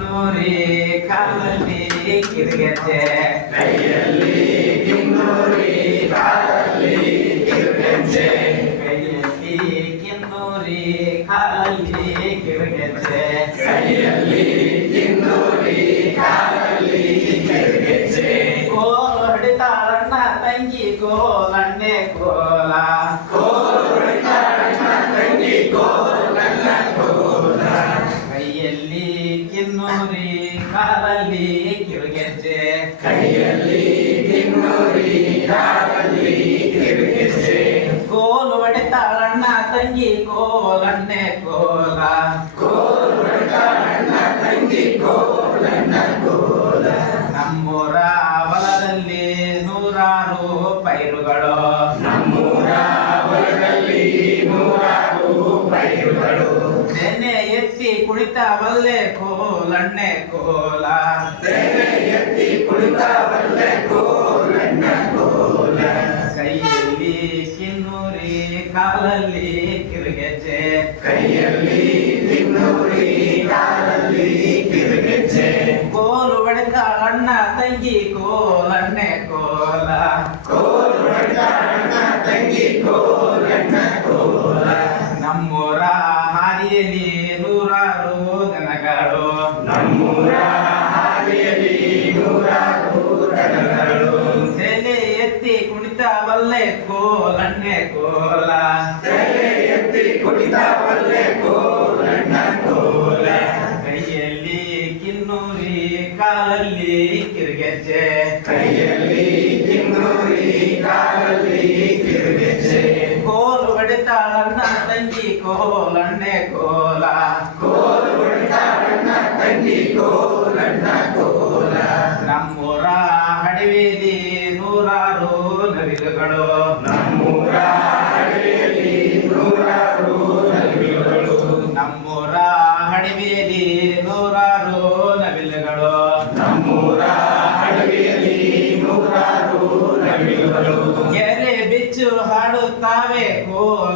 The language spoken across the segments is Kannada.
ಕಿನ್ನೂರಿ ಕಾಲಲ್ಲಿ ಕಿರಿಗಜ್ಜೆ ಕೈಯಲ್ಲಿ ಕಿನ್ನೂರಿ ಕಾಲಲ್ಲಿ ಕಿರಿಗಜ್ಜೆ ಕೈಯಲ್ಲಿ ಕಿನ್ನೂರಿ ಕಾಲಲ್ಲಿ ಕಿರಿಗಜ್ಜೆ ಕೈಯಲ್ಲಿ ಕಿನ್ನೂರಿ ಕಾಲಲ್ಲಿ ಕಿರಿಗಜ್ಜೆ ಕೋಲ್ ತಂಗಿ ಕೋಲಣ್ಣೆ ಕೋ ಕಾನುರಿ ಕಾಲಲ್ಲಿ ಕಿರುಗೆಜ್ಜೆ ಕೈಯಲ್ಲಿ ಕಿನ್ನೂರಿ ಕಾಲಲ್ಲಿ ಕಿರುಗೆಜ್ಜೆ ಕೋಲು ಹೊಡಿತಾಳಣ್ಣ ತಂಗಿ ಕೋಲಣ್ಣೆ ಕೋಲ. ಕೋಲು ಹೊಡಿತಾಳಣ್ಣ ತಂಗಿ ಕೋಲಣ್ಣ ಕೋಲ. ನಮ್ಮೂರ ಹೊಲದಲ್ಲಿ ನೂರಾರು ಪೈರುಗಳು. ನಮ್ಮೂರ ತೆನೆ ಎತ್ತಿ ಕುಳಿತವಲ್ಲೆ ಕೋಲಣ್ಣೆ ಕೋಲ. ಕೈಯಲ್ಲಿ ಕಿನ್ನೂರಿ ಕಾಲಲ್ಲಿ ಕಿರುಗೆಜ್ಜೆ. ಕೋಲು ಹೊಡೆದ ಅಣ್ಣ ತಂಗಿ ಕೋಲಣ್ಣೆ ಹಾದಿಯಲ್ಲಿ ನೂರಾರು ದನಗಳು ತಲೆ ಎತ್ತಿ ಕುಣಿತ ಬಲ್ಲೆ ಕೋಲಣ್ಣೆ ಕೋಲ ಕೈಯಲ್ಲಿ ಕಿನ್ನೂರಿ ಕಾಲಲ್ಲಿ ಕಿರುಗೆಜ್ಜೆ ಕೋಲು ತಂಗಿ ಕೋಲಣ್ಣ ಕೋಲ ನಮ್ಮೂರ ಹಡವೇಲಿ ನೂರಾರು ನವಿಲುಗಳು. ನಮ್ಮೂರ ಹಡವೇಲಿ ನೂರಾರು ನವಿಲುಗಳು. ಗೆರೆ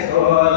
ಬಡಿತಾಳಣ್ಣ ತಂಗಿ ಕೋಲಣ್ಣೆ ಕೋಲ